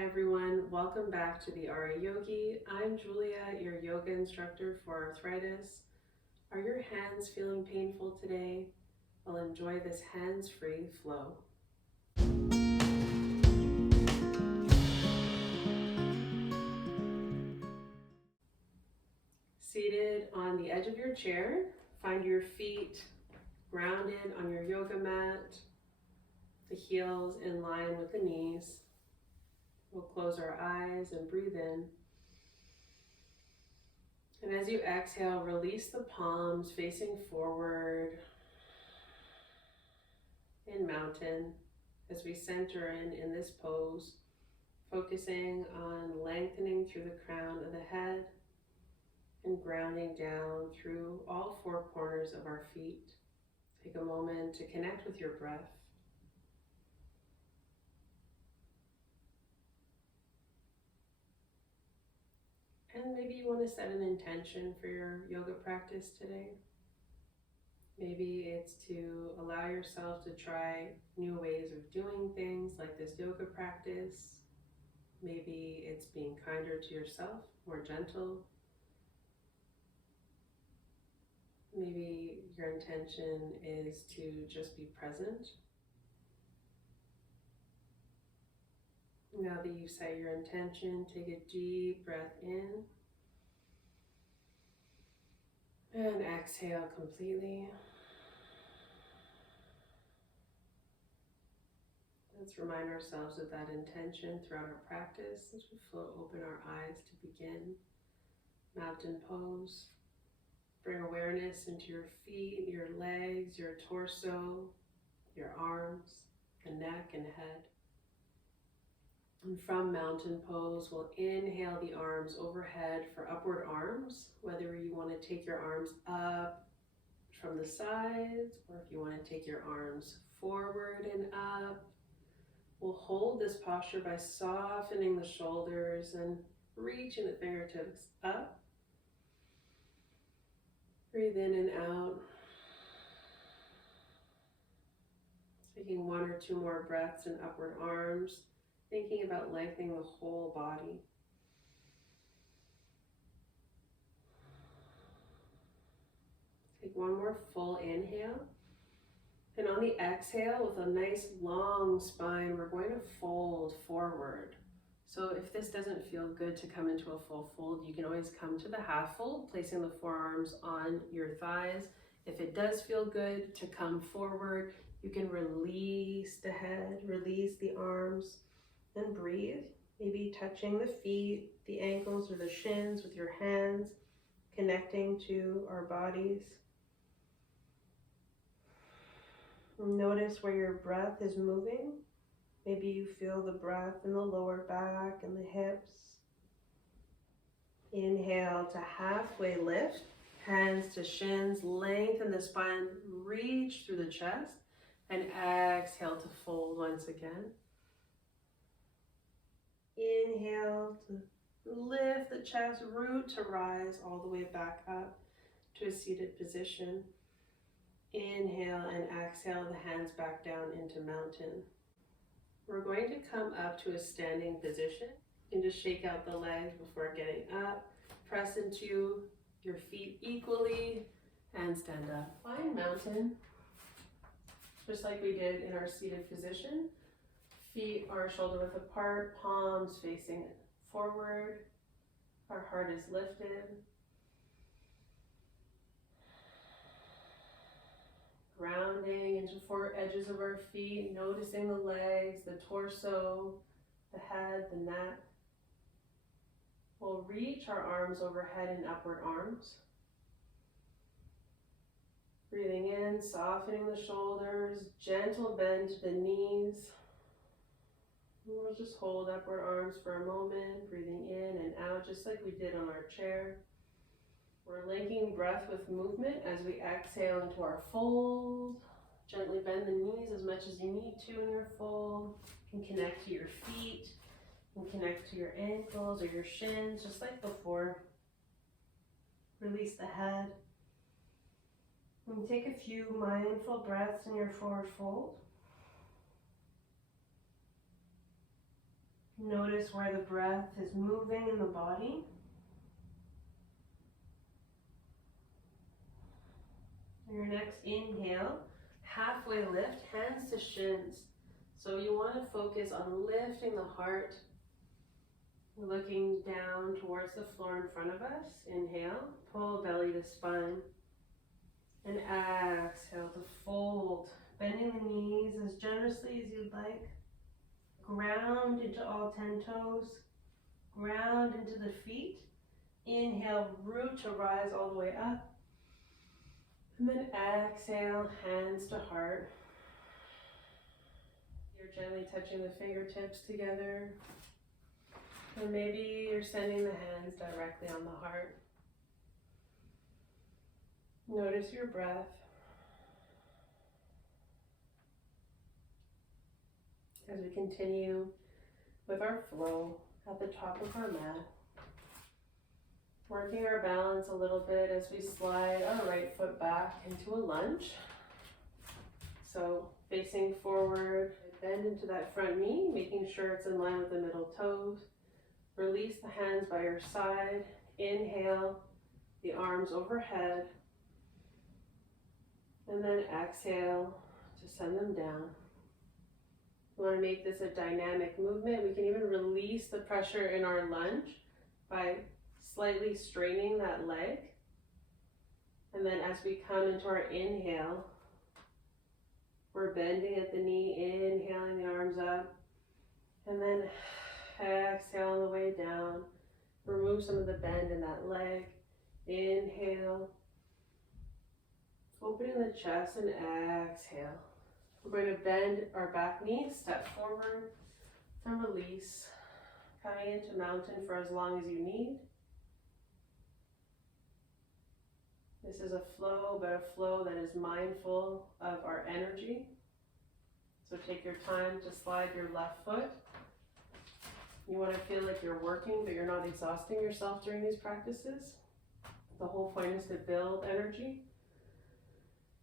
Hi everyone, welcome back to the RA Yogi. I'm Julia, your yoga instructor for arthritis. Are your hands feeling painful today? Well, enjoy this hands-free flow. Seated on the edge of your chair, find your feet grounded on your yoga mat, the heels in line with the knees. We'll close our eyes and breathe in. And as you exhale, release the palms facing forward in mountain as we center in this pose, focusing on lengthening through the crown of the head and grounding down through all four corners of our feet. Take a moment to connect with your breath. And maybe you want to set an intention for your yoga practice today. Maybe it's to allow yourself to try new ways of doing things like this yoga practice. Maybe it's being kinder to yourself, more gentle. Maybe your intention is to just be present. Now that you've set your intention, take a deep breath in and exhale completely. Let's remind ourselves of that intention throughout our practice as we open our eyes to begin. Mountain pose. Bring awareness into your feet, your legs, your torso, your arms, the neck and head. And from mountain pose, we'll inhale the arms overhead for upward arms, whether you want to take your arms up from the sides or if you want to take your arms forward and up. We'll hold this posture by softening the shoulders and reaching the fingertips up. Breathe in and out. Taking one or two more breaths in upward arms, thinking about lengthening the whole body. Take one more full inhale. And on the exhale, with a nice long spine, we're going to fold forward. So if this doesn't feel good to come into a full fold, you can always come to the half fold, placing the forearms on your thighs. If it does feel good to come forward, you can release the head, release the arms, and breathe. Maybe touching the feet, the ankles, or the shins with your hands, connecting to our bodies. Notice where your breath is moving. Maybe you feel the breath in the lower back and the hips. Inhale to halfway lift, hands to shins, lengthen the spine, reach through the chest, and exhale to fold once again. Inhale to lift the chest, root to rise all the way back up to a seated position. Inhale and exhale the hands back down into mountain. We're going to come up to a standing position. You can just shake out the legs before getting up. Press into your feet equally and stand up. Find mountain, just like we did in our seated position. Feet are shoulder width apart, palms facing forward. Our heart is lifted. Grounding into four edges of our feet, noticing the legs, the torso, the head, the neck. We'll reach our arms overhead in upward arms. Breathing in, softening the shoulders, gentle bend to the knees. And we'll just hold upward arms for a moment, breathing in and out, just like we did on our chair. We're linking breath with movement as we exhale into our fold. Gently bend the knees as much as you need to in your fold. You can connect to your feet. You can connect to your ankles or your shins, just like before. Release the head. And take a few mindful breaths in your forward fold. Notice where the breath is moving in the body. Your next inhale, halfway lift, hands to shins. So you want to focus on lifting the heart, looking down towards the floor in front of us. Inhale, pull belly to spine. And exhale to fold, bending the knees as generously as you'd like. Ground into all 10 toes. Ground into the feet. Inhale, root to rise all the way up. And then exhale, hands to heart. You're gently touching the fingertips together. Or maybe you're sending the hands directly on the heart. Notice your breath. As we continue with our flow at the top of our mat. Working our balance a little bit as we slide our right foot back into a lunge. So facing forward, bend into that front knee, making sure it's in line with the middle toes. Release the hands by your side. Inhale, the arms overhead. And then exhale to send them down. We want to make this a dynamic movement. We can even release the pressure in our lunge by slightly straining that leg. And then as we come into our inhale, we're bending at the knee, inhaling the arms up. And then exhale on the way down. Remove some of the bend in that leg. Inhale. Opening the chest and exhale. We're going to bend our back knee, step forward and release. Coming into mountain for as long as you need. This is a flow, but a flow that is mindful of our energy. So take your time to slide your left foot. You want to feel like you're working, but you're not exhausting yourself during these practices. The whole point is to build energy.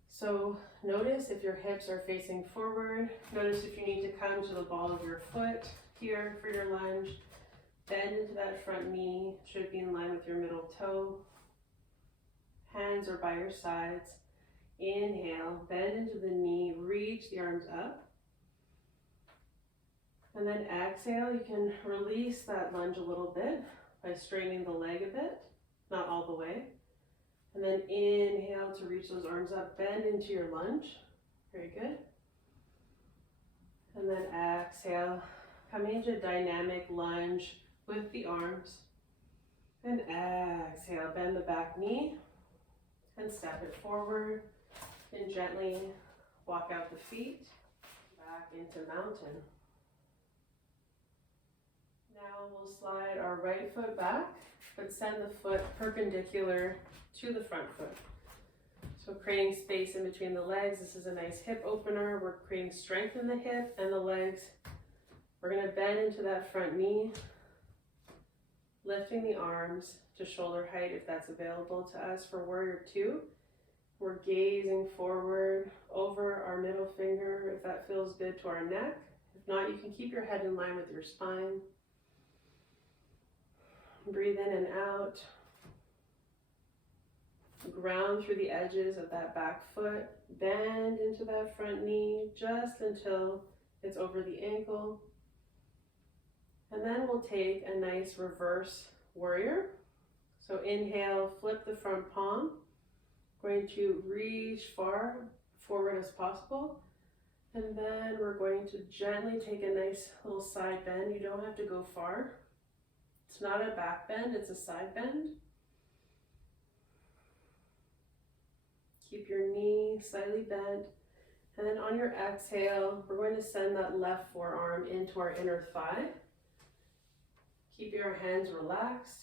So notice if your hips are facing forward. Notice if you need to come to the ball of your foot here for your lunge. Bend into that front knee, should be in line with your middle toe. Hands are by your sides. Inhale, bend into the knee, reach the arms up. And then exhale, you can release that lunge a little bit by straightening the leg a bit, not all the way. And then inhale to reach those arms up, bend into your lunge. Very good. And then exhale, coming into a dynamic lunge with the arms. And exhale, bend the back knee and step it forward. And gently walk out the feet, back into mountain. Now we'll slide our right foot back, but send the foot perpendicular to the front foot. So creating space in between the legs. This is a nice hip opener. We're creating strength in the hip and the legs. We're going to bend into that front knee, lifting the arms to shoulder height if that's available to us for warrior two. We're gazing forward over our middle finger if that feels good to our neck. If not, you can keep your head in line with your spine. Breathe in and out. Ground through the edges of that back foot. Bend into that front knee just until it's over the ankle. And then we'll take a nice reverse warrior. So inhale, flip the front palm. Going to reach far forward as possible. And then we're going to gently take a nice little side bend. You don't have to go far. It's not a back bend, it's a side bend. Keep your knee slightly bent. And then on your exhale, we're going to send that left forearm into our inner thigh. Keep your hands relaxed.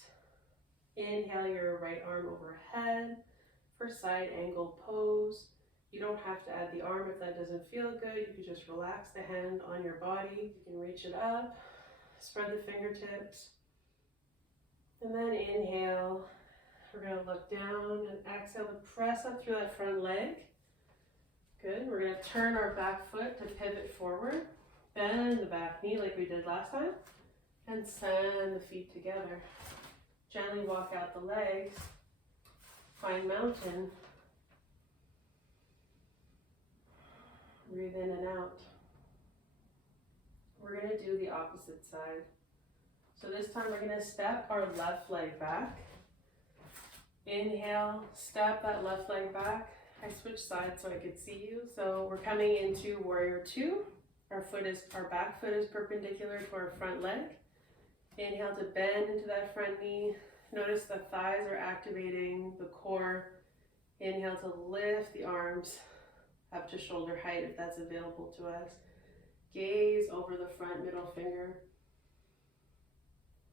Inhale your right arm overhead for side angle pose. You don't have to add the arm if that doesn't feel good. You can just relax the hand on your body. You can reach it up, spread the fingertips. And then inhale, we're going to look down and exhale to press up through that front leg. Good. We're going to turn our back foot to pivot forward. Bend the back knee like we did last time. And send the feet together. Gently walk out the legs. Find mountain. Breathe in and out. We're going to do the opposite side. So this time we're going to step our left leg back. Inhale, step that left leg back. I switched sides so I could see you. So we're coming into warrior two. Our back foot is perpendicular to our front leg. Inhale to bend into that front knee. Notice the thighs are activating the core. Inhale to lift the arms up to shoulder height if that's available to us. Gaze over the front middle finger.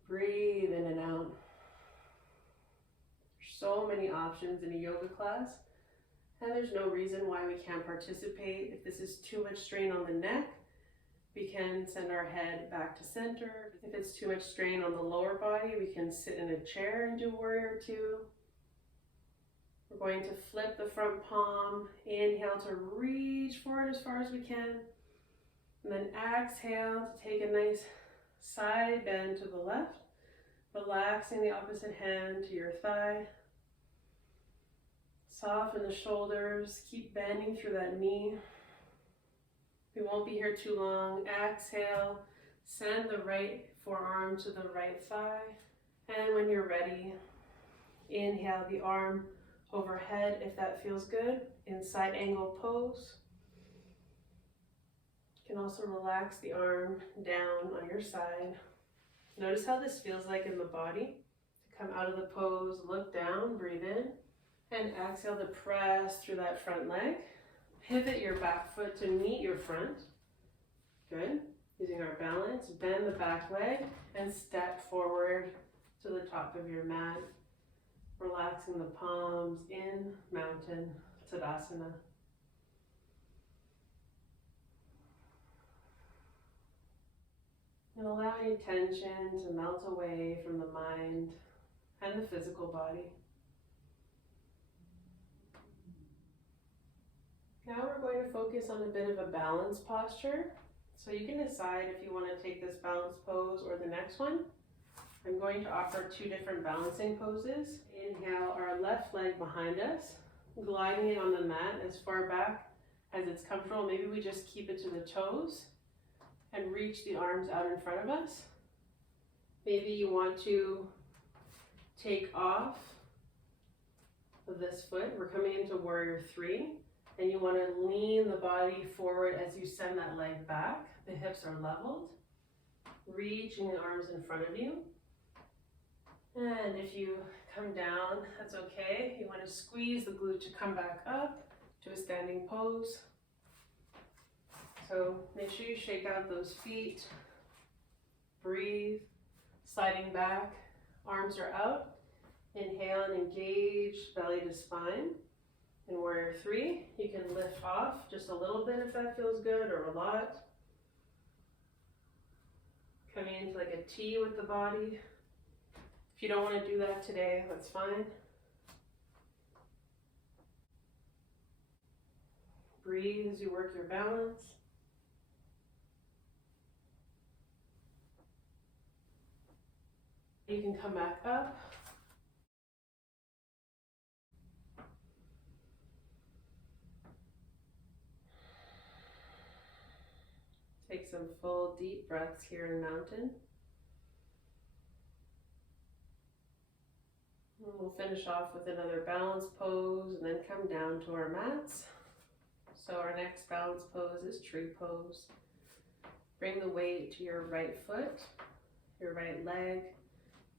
Breathe in and out. There's so many options in a yoga class, and there's no reason why we can't participate. If this is too much strain on the neck, we can send our head back to center. If it's too much strain on the lower body, we can sit in a chair and do warrior two. We're going to flip the front palm. Inhale to reach forward as far as we can. And then exhale to take a nice side bend to the left. Relaxing the opposite hand to your thigh. Soften the shoulders. Keep bending through that knee. We won't be here too long. Exhale, send the right forearm to the right thigh. And when you're ready, inhale the arm overhead if that feels good, in side angle pose. You can also relax the arm down on your side. Notice how this feels like in the body. Come out of the pose, look down, breathe in, and exhale to press through that front leg. Pivot your back foot to meet your front. Good. Using our balance, bend the back leg and step forward to the top of your mat. Relaxing the palms in mountain Tadasana. And allow any tension to melt away from the mind and the physical body. Now we're going to focus on a bit of a balance posture. So you can decide if you want to take this balance pose or the next one. I'm going to offer two different balancing poses. Inhale our left leg behind us, gliding it on the mat as far back as it's comfortable. Maybe we just keep it to the toes and reach the arms out in front of us. Maybe you want to take off of this foot. We're coming into warrior three. And you want to lean the body forward as you send that leg back. The hips are leveled. Reaching the arms in front of you. And if you come down, that's okay. You want to squeeze the glute to come back up to a standing pose. So make sure you shake out those feet. Breathe. Sliding back. Arms are out. Inhale and engage belly to spine. In warrior three, you can lift off just a little bit if that feels good, or a lot. Coming into like a T with the body. If you don't want to do that today, that's fine. Breathe as you work your balance. You can come back up. Take some full deep breaths here in mountain. And we'll finish off with another balance pose and then come down to our mats. So our next balance pose is tree pose. Bring the weight to your right foot, your right leg.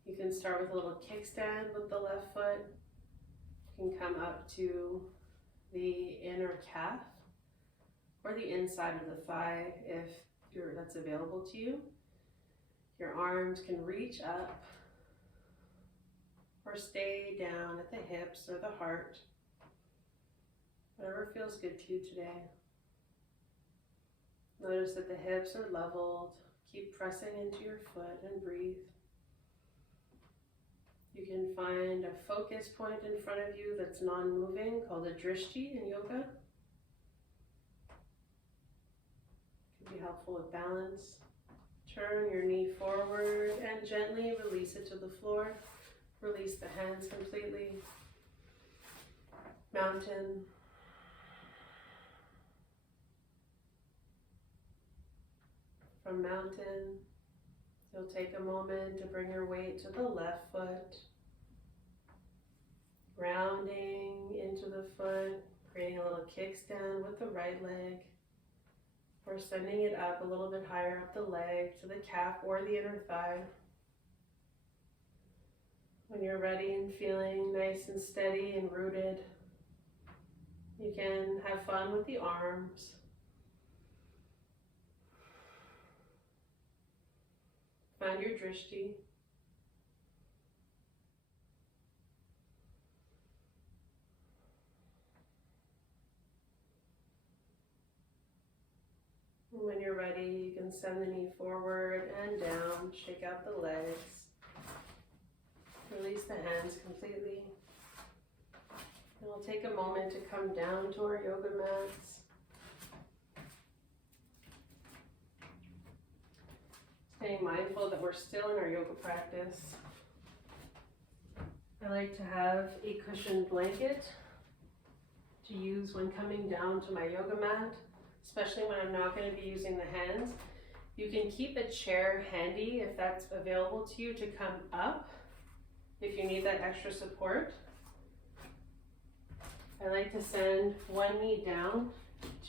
You can start with a little kickstand with the left foot. You can come up to the inner calf or the inside of the thigh if that's available to you. Your arms can reach up or stay down at the hips or the heart. Whatever feels good to you today. Notice that the hips are leveled. Keep pressing into your foot and breathe. You can find a focus point in front of you that's non-moving called a drishti in yoga. Be helpful with balance. Turn your knee forward the floor. Release the hands completely. Mountain. From mountain, you'll take a moment to bring your weight to the left foot, grounding into the foot, creating a little kickstand with the right leg, or sending it up a little bit higher up the leg to the calf or the inner thigh. When you're ready and feeling nice and steady and rooted, you can have fun with the arms. Find your drishti. When you're ready, you can send the knee forward and down, shake out the legs, release the hands completely. And we'll take a moment to come down to our yoga mats. Staying mindful that we're still in our yoga practice. I like to have a cushioned blanket to use when coming down to my yoga mat, especially when I'm not going to be using the hands. You can keep a chair handy if that's available to you to come up if you need that extra support. I like to send one knee down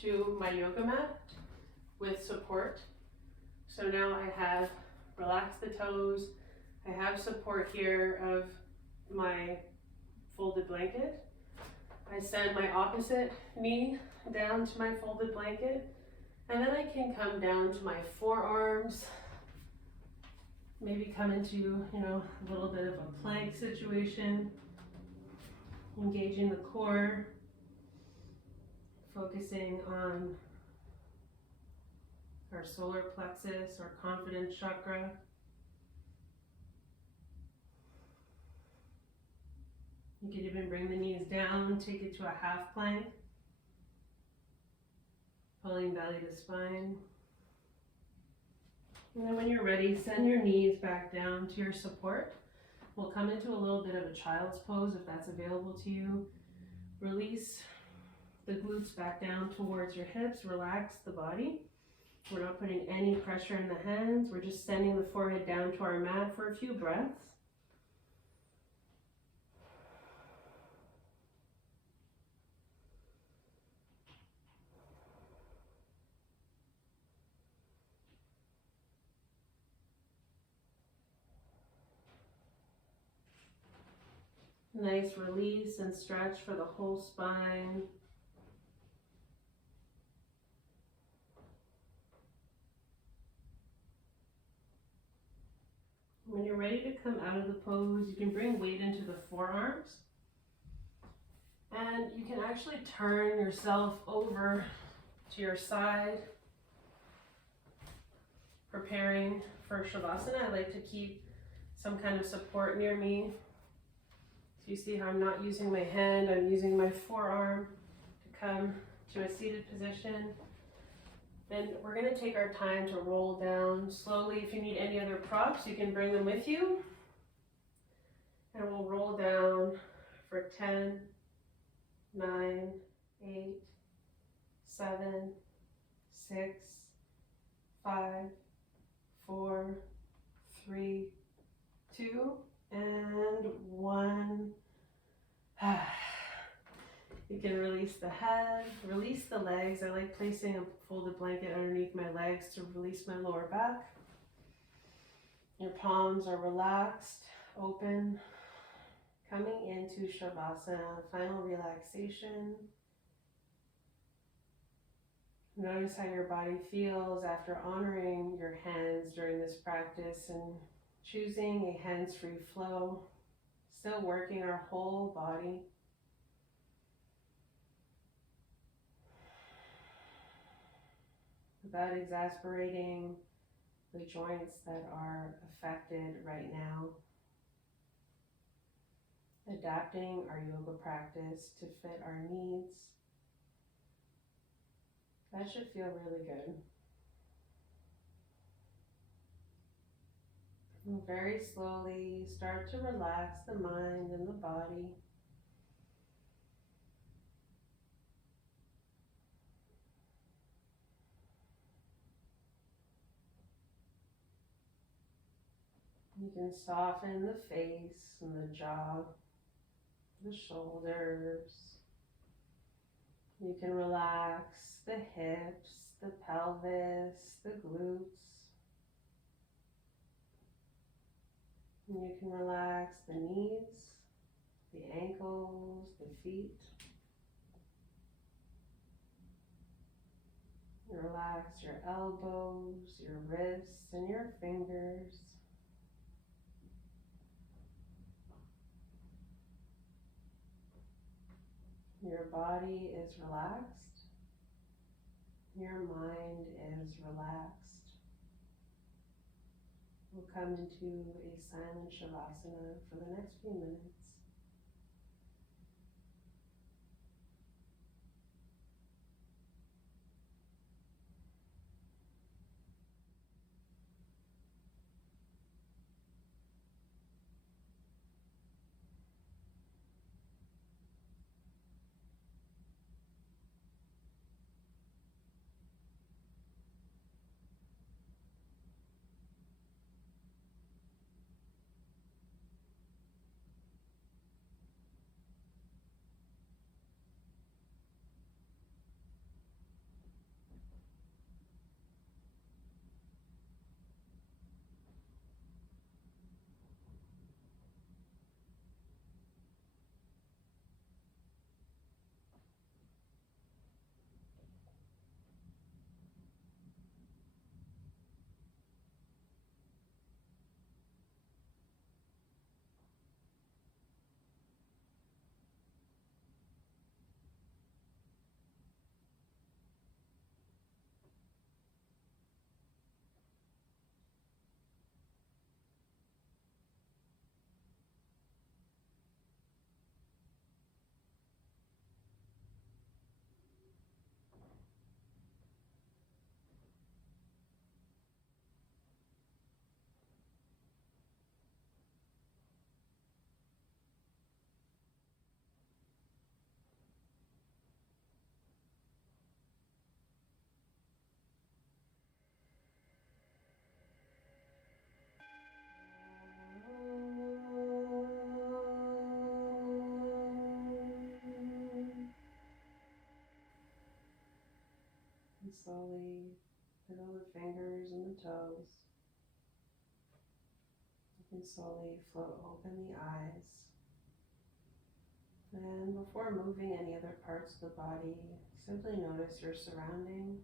to my yoga mat with support. So now I have relaxed the toes. I have support here of my folded blanket. I send my opposite knee down to my folded blanket, and then I can come down to my forearms, maybe come into, a little bit of a plank situation, engaging the core, focusing on our solar plexus or confidence chakra. You can even bring the knees down, take it to a half plank, pulling belly to spine. And then when you're ready, send your knees back down to your support. We'll come into a little bit of a child's pose if that's available to you. Release the glutes back down towards your hips, relax the body. We're not putting any pressure in the hands. We're just sending the forehead down to our mat for a few breaths. Nice release and stretch for the whole spine. When you're ready to come out of the pose, you can bring weight into the forearms. And you can actually turn yourself over to your side, preparing for Shavasana. I like to keep some kind of support near me. So you see how I'm not using my hand, I'm using my forearm to come to a seated position. And we're going to take our time to roll down slowly. If you need any other props, you can bring them with you. And we'll roll down for 10, 9, 8, 7, 6, 5, 4, 3, 2, and 1. You can release the head, release the legs. I like placing a folded blanket underneath my legs to release my lower back. Your palms are relaxed, open, coming into Shavasana, final relaxation. Notice how your body feels after honoring your hands during this practice and choosing a hands-free flow, still working our whole body. Without exasperating the joints that are affected right now. Adapting our yoga practice to fit our needs. That should feel really good. And very slowly start to relax the mind and the body. You can soften the face and the jaw, the shoulders. You can relax the hips, the pelvis, the glutes. And you can relax the knees, the ankles, the feet. Relax your elbows, your wrists, and your fingers. Your body is relaxed. Your mind is relaxed. We'll come into a silent shavasana for the next few minutes. And slowly wiggle the fingers and the toes. You can slowly float open the eyes. And before moving any other parts of the body, simply notice your surroundings.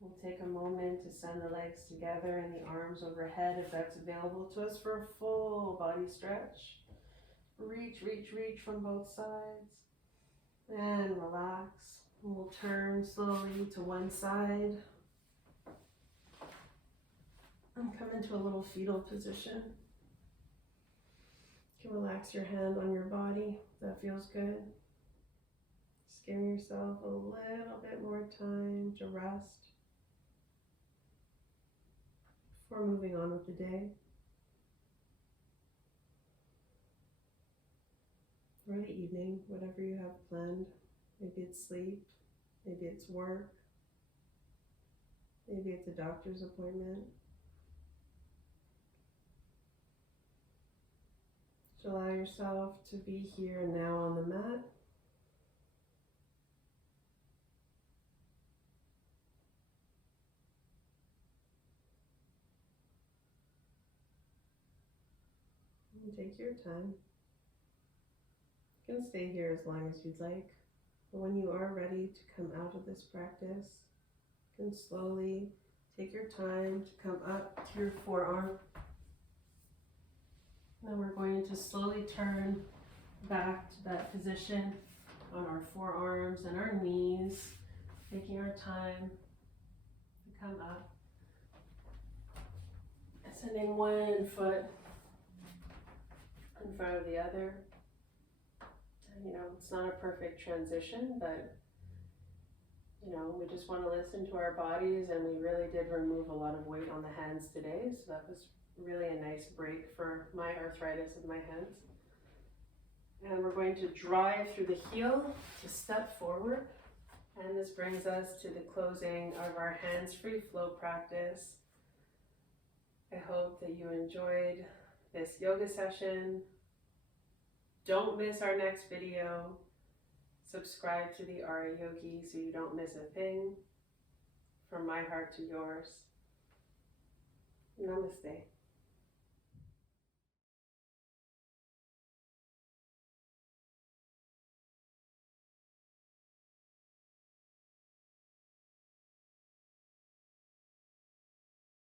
We'll take a moment to send the legs together and the arms overhead if that's available to us for a full body stretch. Reach, reach, reach from both sides. And relax. We'll turn slowly to one side. And come into a little fetal position. You can relax your hand on your body. That feels good. Just give yourself a little bit more time to rest before moving on with the day. Or the evening, whatever you have planned. Maybe it's sleep, maybe it's work, maybe it's a doctor's appointment. Just allow yourself to be here and now on the mat. And take your time. You can stay here as long as you'd like, but when you are ready to come out of this practice, you can slowly take your time to come up to your forearm. Now we're going to slowly turn back to that position on our forearms and our knees, taking our time to come up. And sending one foot in front of the other. And, it's not a perfect transition, but You know, we just want to listen to our bodies, and we really did remove a lot of weight on the hands today, so that was really a nice break for my arthritis in my hands. And we're going to drive through the heel to step forward, and this brings us to the closing of our hands-free flow practice. I hope that you enjoyed this yoga session. Don't miss our next video. Subscribe to the RA Yogi so you don't miss a thing. From my heart to yours. Namaste.